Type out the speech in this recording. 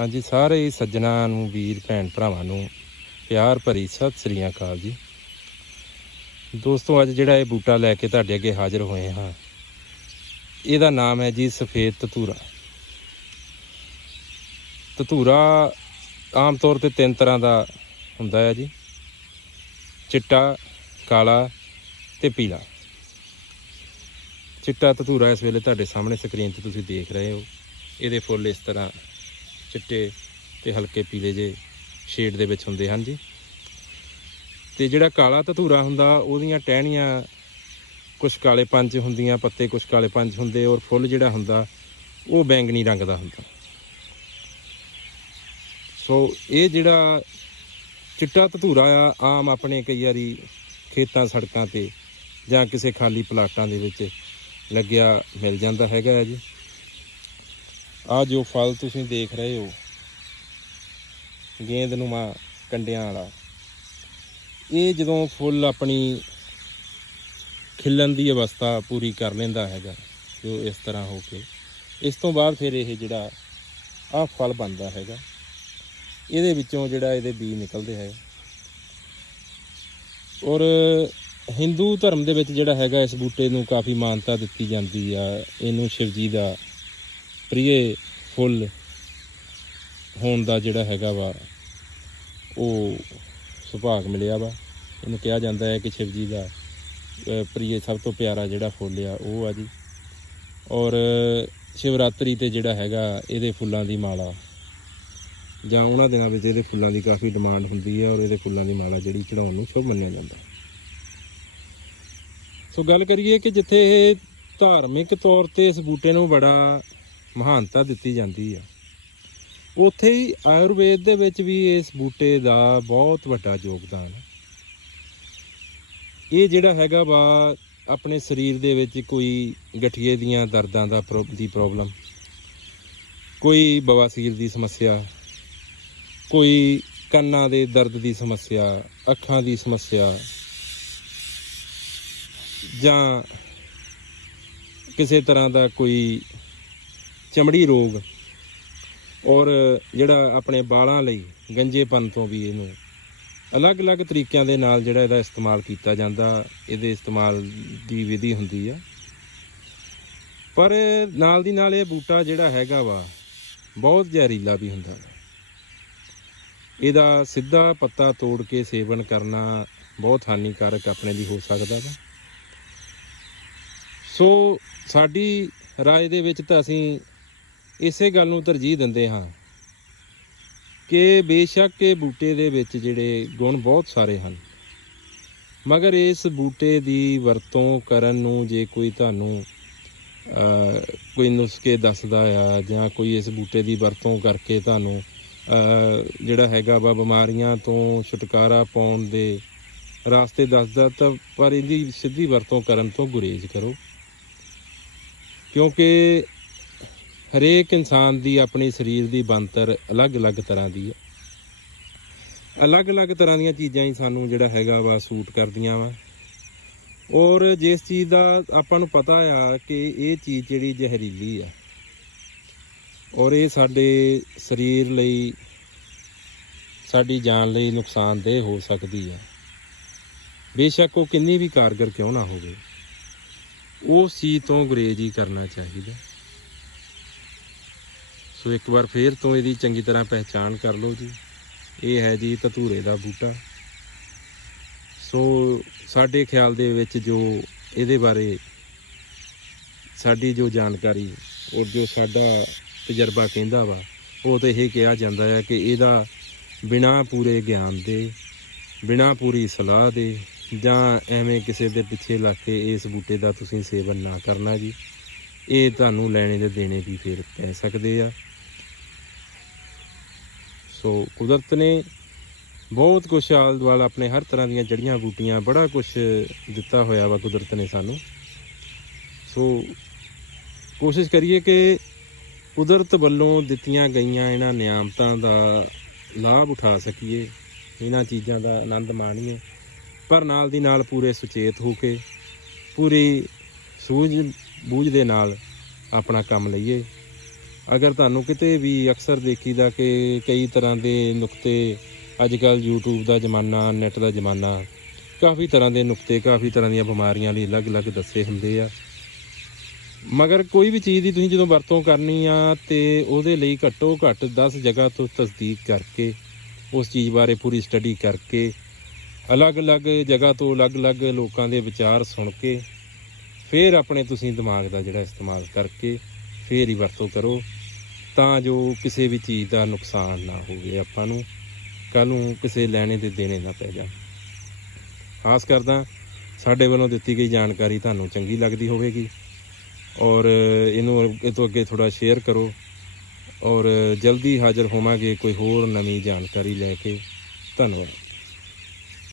ਹਾਂਜੀ, ਸਾਰੇ ਹੀ ਸੱਜਣਾ ਨੂੰ, ਵੀਰ, ਭੈਣ ਭਰਾਵਾਂ ਨੂੰ ਪਿਆਰ ਭਰੀ ਸਤਿ ਸ੍ਰੀ ਅਕਾਲ ਜੀ। ਦੋਸਤੋ, ਅੱਜ ਜਿਹੜਾ ਇਹ ਬੂਟਾ ਲੈ ਕੇ ਤੁਹਾਡੇ ਅੱਗੇ ਹਾਜ਼ਰ ਹੋਏ ਹਾਂ, ਇਹਦਾ ਨਾਮ ਹੈ ਜੀ ਸਫੇਦ ਧਤੂਰਾ। ਧਤੂਰਾ ਆਮ ਤੌਰ ਤੇ ਤਿੰਨ ਤਰ੍ਹਾਂ ਦਾ ਹੁੰਦਾ ਹੈ ਜੀ। ਚਿੱਟਾ, ਕਾਲਾ ਤੇ ਪੀਲਾ। ਚਿੱਟਾ ਧਤੂਰਾ ਇਸ ਵੇਲੇ ਤੁਹਾਡੇ ਸਾਹਮਣੇ ਸਕਰੀਨ ਤੇ ਤੁਸੀਂ ਦੇਖ ਰਹੇ ਹੋ। ਇਹਦੇ ਫੁੱਲ ਇਸ ਤਰ੍ਹਾਂ ਚਿੱਟੇ ਤੇ ਹਲਕੇ ਪੀਲੇ ਜੇ ਸ਼ੇਡ ਦੇ ਵਿੱਚ ਹੁੰਦੇ ਹਨ ਜੀ ਤੇ ਜਿਹੜਾ ਕਾਲਾ ਧਤੂਰਾ ਹੁੰਦਾ, ਉਹਦੀਆਂ ਟਹਿਣੀਆਂ ਕੁਝ ਕਾਲੇ ਪੰਜ ਹੁੰਦੀਆਂ, ਪੱਤੇ ਕੁਝ ਕਾਲੇ ਪੰਜ ਹੁੰਦੇ ਔਰ ਫੁੱਲ ਜਿਹੜਾ ਹੁੰਦਾ, ਉਹ ਬੈਂਗਣੀ ਰੰਗ ਦਾ ਹੁੰਦਾ। ਸੋ ਇਹ ਜਿਹੜਾ ਚਿੱਟਾ ਧਤੂਰਾ ਆ, ਆਮ ਆਪਣੇ ਕਈ ਵਾਰੀ ਖੇਤਾਂ, ਸੜਕਾਂ ਤੇ ਜਾਂ ਕਿਸੇ ਖਾਲੀ ਪਲਾਟਾਂ ਦੇ ਵਿੱਚ ਲੱਗਿਆ ਮਿਲ ਜਾਂਦਾ ਹੈਗਾ ਹੈ ਜੀ। ਆ ਜੋ ਫਲ ਤੁਸੀਂ ਦੇਖ ਰਹੇ ਹੋ ਗੇਂਦਨੁਮਾ ਕੰਡਿਆਂ ਵਾਲਾ। ਇਹ ਜਦੋਂ ਫੁੱਲ ਆਪਣੀ ਖਿਲਣ ਦੀ ਅਵਸਥਾ ਪੂਰੀ ਕਰ ਲੈਂਦਾ ਹੈਗਾ, ਜੋ ਇਸ ਤਰ੍ਹਾਂ ਹੋ ਕੇ, ਇਸ ਤੋਂ ਬਾਅਦ ਫਿਰ ਇਹ ਜਿਹੜਾ ਆ ਫਲ ਬਣਦਾ ਹੈਗਾ, ਇਹਦੇ ਵਿੱਚੋਂ ਜਿਹੜਾ ਇਹਦੇ ਬੀਜ ਨਿਕਲਦੇ ਹੈ। ਔਰ ਹਿੰਦੂ ਧਰਮ ਦੇ ਵਿੱਚ ਜਿਹੜਾ ਹੈਗਾ, ਇਸ ਬੂਟੇ ਨੂੰ ਕਾਫੀ ਮਾਨਤਾ ਦਿੱਤੀ ਜਾਂਦੀ ਆ, ਇਹਨੂੰ ਸ਼ਿਵ ਜੀ ਦਾ ਪ੍ਰਿਯ ਫੁੱਲ ਹੋਣ ਦਾ ਜਿਹੜਾ ਹੈਗਾ ਵਾ ਉਹ ਸੁਭਾਗ ਮਿਲਿਆ ਵਾ। ਇਹਨੂੰ ਕਿਹਾ ਜਾਂਦਾ ਹੈ ਕਿ ਸ਼ਿਵ ਜੀ ਦਾ ਅਹ, ਪ੍ਰਿਯ ਸਭ ਤੋਂ ਪਿਆਰਾ ਜਿਹੜਾ ਫੁੱਲ ਆ ਉਹ ਆ ਜੀ। ਔਰ ਸ਼ਿਵਰਾਤਰੀ ਤੇ ਜਿਹੜਾ ਹੈਗਾ ਇਹਦੇ ਫੁੱਲਾਂ ਦੀ ਮਾਲਾ। ਜਾਂ ਉਹਨਾਂ ਦਿਨਾਂ ਵਿੱਚ ਇਹਦੇ ਫੁੱਲਾਂ ਦੀ ਕਾਫੀ ਡਿਮਾਂਡ ਹੁੰਦੀ ਹੈ ਔਰ ਇਹਦੇ ਫੁੱਲਾਂ ਦੀ ਮਾਲਾ ਜਿਹੜੀ ਚੜਾਉਣ ਨੂੰ ਸ਼ੁਭ ਮੰਨਿਆ ਜਾਂਦਾ ਸੋ ਗੱਲ ਕਰੀਏ ਕਿ ਜਿੱਥੇ ਇਹ ਧਾਰਮਿਕ ਤੌਰ ਤੇ ਇਸ ਬੂਟੇ ਨੂੰ ਬੜਾ ਮਹਾਨਤਾ ਦਿੱਤੀ ਜਾਂਦੀ ਆ। ਉੱਥੇ ਹੀ ਆਯੁਰਵੇਦ ਦੇ ਵਿੱਚ ਵੀ ਇਸ ਬੂਟੇ ਦਾ ਬਹੁਤ ਵੱਡਾ ਯੋਗਦਾਨ ਹੈ ਇਹ ਜਿਹੜਾ ਹੈਗਾ ਵਾ, ਆਪਣੇ ਸਰੀਰ ਦੇ ਵਿੱਚ ਕੋਈ ਗਠੀਏ ਦੀਆਂ ਦਰਦਾਂ ਦਾ ਪ੍ਰੋ- ਦੀ ਪ੍ਰੋਬਲਮ, ਕੋਈ ਬਵਾਸੀਰ ਦੀ ਸਮੱਸਿਆ, ਕੋਈ ਕੰਨਾਂ ਦੇ ਦਰਦ ਦੀ ਸਮੱਸਿਆ, ਅੱਖਾਂ ਦੀ ਸਮੱਸਿਆ, ਜਾਂ ਕਿਸੇ ਤਰ੍ਹਾਂ ਦਾ ਕੋਈ ਚਮੜੀ ਰੋਗ ਔਰ ਜਿਹੜਾ ਆਪਣੇ ਵਾਲਾਂ ਲਈ ਗੰਜੇਪਨ ਤੋਂ ਵੀ ਇਹਨੂੰ ਅਲੱਗ-ਅਲੱਗ ਤਰੀਕਿਆਂ ਦੇ ਨਾਲ ਜਿਹੜਾ ਇਹਦਾ ਇਸਤੇਮਾਲ ਕੀਤਾ ਜਾਂਦਾ, ਇਹਦੇ ਇਸਤੇਮਾਲ ਦੀ ਵਿਧੀ ਹੁੰਦੀ ਆ। ਪਰ ਨਾਲ ਦੀ ਨਾਲ ਇਹ ਬੂਟਾ ਜਿਹੜਾ ਹੈਗਾ ਵਾ, ਬਹੁਤ ਜ਼ਹਿਰੀਲਾ ਵੀ ਹੁੰਦਾ ਵਾ। ਇਹਦਾ ਸਿੱਧਾ ਪੱਤਾ ਤੋੜ ਕੇ ਸੇਵਨ ਕਰਨਾ ਬਹੁਤ ਹਾਨੀਕਾਰਕ ਆਪਣੇ ਲਈ ਹੋ ਸਕਦਾ ਵਾ। ਸੋ ਸਾਡੀ ਰਾਏ ਦੇ ਵਿੱਚ ਤਾਂ ਅਸੀਂ ਇਸੇ ਗੱਲ ਨੂੰ ਤਰਜੀਹ ਦਿੰਦੇ ਹਾਂ ਕਿ ਬੇਸ਼ੱਕ ਇਹ ਬੂਟੇ ਦੇ ਵਿੱਚ ਜਿਹੜੇ ਗੁਣ ਬਹੁਤ ਸਾਰੇ ਹਨ। ਮਗਰ ਇਸ ਬੂਟੇ ਦੀ ਵਰਤੋਂ ਕਰਨ ਨੂੰ ਜੇ ਕੋਈ ਤੁਹਾਨੂੰ ਕੋਈ ਨੁਸਖੇ ਦੱਸਦਾ ਆ ਜਾਂ ਕੋਈ ਇਸ ਬੂਟੇ ਦੀ ਵਰਤੋਂ ਕਰਕੇ ਤੁਹਾਨੂੰ ਜਿਹੜਾ ਹੈਗਾ ਵਾ ਬਿਮਾਰੀਆਂ ਤੋਂ ਛੁਟਕਾਰਾ ਪਾਉਣ ਦੇ ਰਾਸਤੇ ਦੱਸਦਾ, ਤਾਂ ਪਰ ਇਹਦੀ ਸਿੱਧੀ ਵਰਤੋਂ ਕਰਨ ਤੋਂ ਗੁਰੇਜ਼ ਕਰੋ। ਕਿਉਂਕਿ ਹਰੇਕ ਇਨਸਾਨ ਦੀ ਆਪਣੀ ਸਰੀਰ ਦੀ ਬਣਤਰ ਅਲੱਗ-ਅਲੱਗ ਤਰ੍ਹਾਂ ਦੀ ਹੈ। ਅਲੱਗ-ਅਲੱਗ ਤਰ੍ਹਾਂ ਦੀਆਂ ਚੀਜ਼ਾਂ ਹੀ ਸਾਨੂੰ ਜਿਹੜਾ ਹੈਗਾ ਵਾ ਸੂਟ ਕਰਦੀਆਂ ਵਾ। ਔਰ ਜਿਸ ਚੀਜ਼ ਦਾ ਆਪਾਂ ਨੂੰ ਪਤਾ ਆ ਕਿ ਇਹ ਚੀਜ਼ ਜਿਹੜੀ ਜ਼ਹਿਰੀਲੀ ਆ। ਔਰ ਇਹ ਸਾਡੇ ਸਰੀਰ ਲਈ, ਸਾਡੀ ਜਾਨ ਲਈ ਨੁਕਸਾਨਦੇਹ ਹੋ ਸਕਦੀ ਆ। ਬੇਸ਼ੱਕ ਉਹ ਕਿੰਨੀ ਵੀ ਕਾਰਗਰ ਕਿਉਂ ਨਾ ਹੋਵੇ, ਉਸ ਚੀਜ਼ ਤੋਂ ਗੁਰੇਜ਼ ਹੀ ਕਰਨਾ ਚਾਹੀਦਾ। ਸੋ ਇੱਕ ਵਾਰ ਫੇਰ ਤੋਂ ਇਹਦੀ ਚੰਗੀ ਤਰ੍ਹਾਂ ਪਹਿਚਾਣ ਕਰ ਲਓ ਜੀ। ਇਹ ਹੈ ਜੀ ਧਤੂਰੇ ਦਾ ਬੂਟਾ। ਸੋ ਸਾਡੇ ਖਿਆਲ ਦੇ ਵਿੱਚ ਜੋ ਇਹਦੇ ਬਾਰੇ ਸਾਡੀ ਜੋ ਜਾਣਕਾਰੀ ਔਰ ਜੋ ਸਾਡਾ ਤਜਰਬਾ ਕਹਿੰਦਾ ਵਾ, ਉਹ ਤਾਂ ਇਹ ਕਿਹਾ ਜਾਂਦਾ ਹੈ ਕਿ ਇਹਦਾ ਬਿਨਾ ਪੂਰੇ ਗਿਆਨ ਦੇ, ਬਿਨਾ ਪੂਰੀ ਸਲਾਹ ਦੇ ਜਾਂ ਐਵੇਂ ਕਿਸੇ ਦੇ ਪਿੱਛੇ ਲੱਗ ਕੇ ਇਸ ਬੂਟੇ ਦਾ ਤੁਸੀਂ ਸੇਵਨ ਨਾ ਕਰਨਾ ਜੀ। ਇਹ ਤੁਹਾਨੂੰ ਲੈਣੇ ਦੇ ਦੇਣੇ ਵੀ ਫਿਰ ਪੈ ਸਕਦੇ ਆ। ਸੋ ਕੁਦਰਤ ਨੇ ਬਹੁਤ ਕੁਛ ਆਲ ਦੁਆਲ ਆਪਣੇ ਹਰ ਤਰ੍ਹਾਂ ਦੀਆਂ ਜੜੀਆਂ ਬੂਟੀਆਂ ਬੜਾ ਕੁਛ ਦਿੱਤਾ ਹੋਇਆ ਵਾ ਕੁਦਰਤ ਨੇ ਸਾਨੂੰ। ਸੋ ਕੋਸ਼ਿਸ਼ ਕਰੀਏ ਕਿ ਕੁਦਰਤ ਵੱਲੋਂ ਦਿੱਤੀਆਂ ਗਈਆਂ ਇਹਨਾਂ ਨਿਆਮਤਾਂ ਦਾ ਲਾਭ ਉਠਾ ਸਕੀਏ, ਇਹਨਾਂ ਚੀਜ਼ਾਂ ਦਾ ਆਨੰਦ ਮਾਣੀਏ, ਪਰ ਨਾਲ ਦੀ ਨਾਲ ਪੂਰੇ ਸੁਚੇਤ ਹੋ ਕੇ, ਪੂਰੀ ਸੂਝ ਬੂਝ ਦੇ ਨਾਲ ਆਪਣਾ ਕੰਮ ਲਈਏ। ਅਗਰ ਤੁਹਾਨੂੰ ਕਿਤੇ ਵੀ ਅਕਸਰ ਦੇਖੀਦਾ ਕਿ ਕਈ ਤਰ੍ਹਾਂ ਦੇ ਨੁਕਤੇ ਅੱਜ ਕੱਲ YouTube ਦਾ ਜ਼ਮਾਨਾ ਨੈਟ ਦਾ ਜ਼ਮਾਨਾ, ਕਾਫੀ ਤਰ੍ਹਾਂ ਦੇ ਨੁਕਤੇ, ਕਾਫੀ ਤਰ੍ਹਾਂ ਦੀਆਂ ਬਿਮਾਰੀਆਂ ਲਈ ਅਲੱਗ-ਅਲੱਗ ਦੱਸੇ ਹੁੰਦੇ ਆ। ਮਗਰ ਕੋਈ ਵੀ ਚੀਜ਼ ਦੀ ਤੁਸੀਂ ਜਦੋਂ ਵਰਤੋਂ ਕਰਨੀ ਆ ਤੇ ਉਹਦੇ ਲਈ ਘੱਟੋ ਘੱਟ 10 ਜਗ੍ਹਾ ਤੋਂ ਤਸਦੀਕ ਕਰਕੇ, ਉਸ ਚੀਜ਼ ਬਾਰੇ ਪੂਰੀ ਸਟੱਡੀ ਕਰਕੇ, ਅਲੱਗ-ਅਲੱਗ ਜਗ੍ਹਾ ਤੋਂ ਅਲੱਗ-ਅਲੱਗ ਲੋਕਾਂ ਦੇ ਵਿਚਾਰ ਸੁਣ ਕੇ, ਫਿਰ ਆਪਣੇ ਤੁਸੀਂ ਦਿਮਾਗ ਦਾ ਜਿਹੜਾ ਇਸਤੇਮਾਲ ਕਰਕੇ ਫੇਰ ਹੀ ਵਰਤੋਂ ਕਰੋ, ਤਾਂ ਜੋ ਕਿਸੇ ਵੀ ਚੀਜ਼ ਦਾ ਨੁਕਸਾਨ ਨਾ ਹੋਵੇ ਆਪਾਂ ਨੂੰ ਕੱਲ ਨੂੰ ਕਿਸੇ ਲੈਣੇ ਦੇ ਦੇਣੇ ਨਾ ਪੈ ਜਾਣ। ਆਸ ਕਰਦਾ ਸਾਡੇ ਵੱਲੋਂ ਦਿੱਤੀ ਗਈ ਜਾਣਕਾਰੀ ਤੁਹਾਨੂੰ ਚੰਗੀ ਲੱਗਦੀ ਹੋਵੇਗੀ, ਔਰ ਇਹਨੂੰ ਇਹ ਤੋਂ ਅੱਗੇ ਥੋੜਾ ਸ਼ੇਅਰ ਕਰੋ, ਔਰ ਜਲਦੀ ਹਾਜ਼ਰ ਹੋਵਾਂਗੇ ਕੋਈ ਹੋਰ ਨਵੀਂ ਜਾਣਕਾਰੀ ਲੈ ਕੇ। ਧੰਨਵਾਦ।